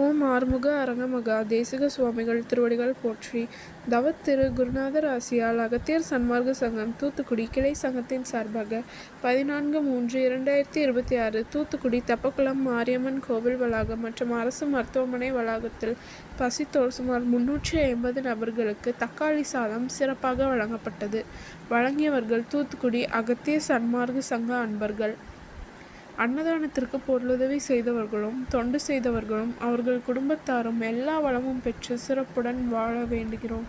ஓம் ஆறுமுக அரங்கமகா தேசிக சுவாமிகள் திருவடிகள் போற்றி. தவத்திரு குருநாதர் ஆசியால் அகத்தியர் சன்மார்க்க சங்கம் தூத்துக்குடி கிளை சங்கத்தின் சார்பாக 14/3/2026 தூத்துக்குடி தெப்பக்குளம் மாரியம்மன் கோவில் வளாகம் மற்றும் அரசு மருத்துவமனை வளாகத்தில் பசித்தோர் சுமார் 350 நபர்களுக்கு தக்காளி சாதம் சிறப்பாக வழங்கப்பட்டது. வழங்கியவர்கள் தூத்துக்குடி அகத்தியர் சன்மார்க்க சங்க அன்பர்கள். அன்னதானத்திற்கு பொருளுதவி செய்தவர்களும் தொண்டு செய்தவர்களும் அவர்கள் குடும்பத்தாரும் எல்லா வளமும் பெற்று சிறப்புடன் வாழ வேண்டுகிறோம்.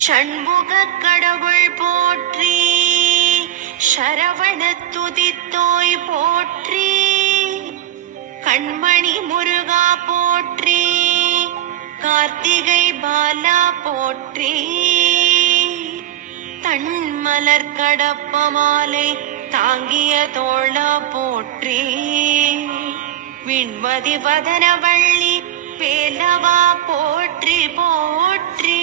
சண்முக கடவுள் போற்றி, சரவண துதித்தோய் போற்றி, கண்மணி முருகா போற்றி, கார்த்திகை பாலா போற்றி, தன்மலர் கடப்ப மாலை தாங்கிய தோளா போற்றி, விண்மதி வதனவள்ளி வேலவா போற்றி போற்றி.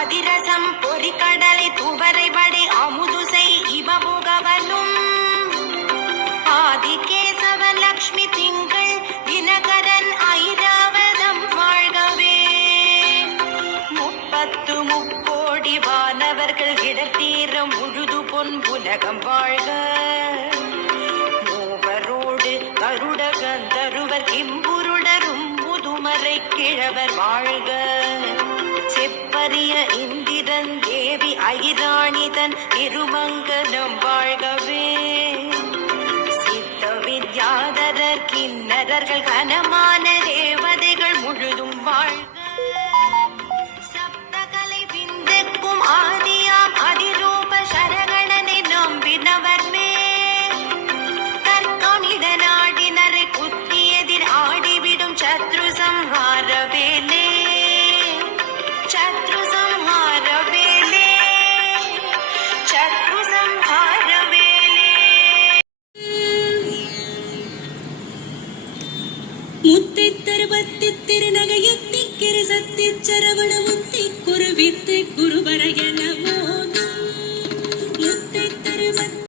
அதிரசம் பொறிக்கடலை துவரை வடை அமுதுசை இவமுகவனும் ஆதிகேசவ லக்ஷ்மி திங்கள் தினகரன் ஐராவதம் வாழ்கவே. 30 வானவர்கள் இடத்தீரம் முழுது பொன் உலகம் வாழ்க. மூவரோடு கருட கந்தருவர் இம்புருடரும் முதுமறை கிழவர் வாழ்க. செப்பரிய இந்திரன் தேவி ஐராணிதன் திருமங்கலம் வாழ்கவே. சித்த வித்யாதரர் கிண்ணறர்கள் கனமான தேவதைகள் முழுதும் வாழ்க. சப்தகலை விந்துக்கும் ஆதியாம் அதிரூப சரகணனை நம்பினவர் தர்க்கமிட நாடினரை குத்தி எதிர் ஆடிவிடும் சத்ரு சம்ஹார வேலே. சத்ரு சம்ஹார வேலே, சத்ரு சம்ஹார வேலே. முத்தை தருபத்தி திருநகையத்தி கிரிசத்தி சரவண முத்தி குருவித்து குருவரையன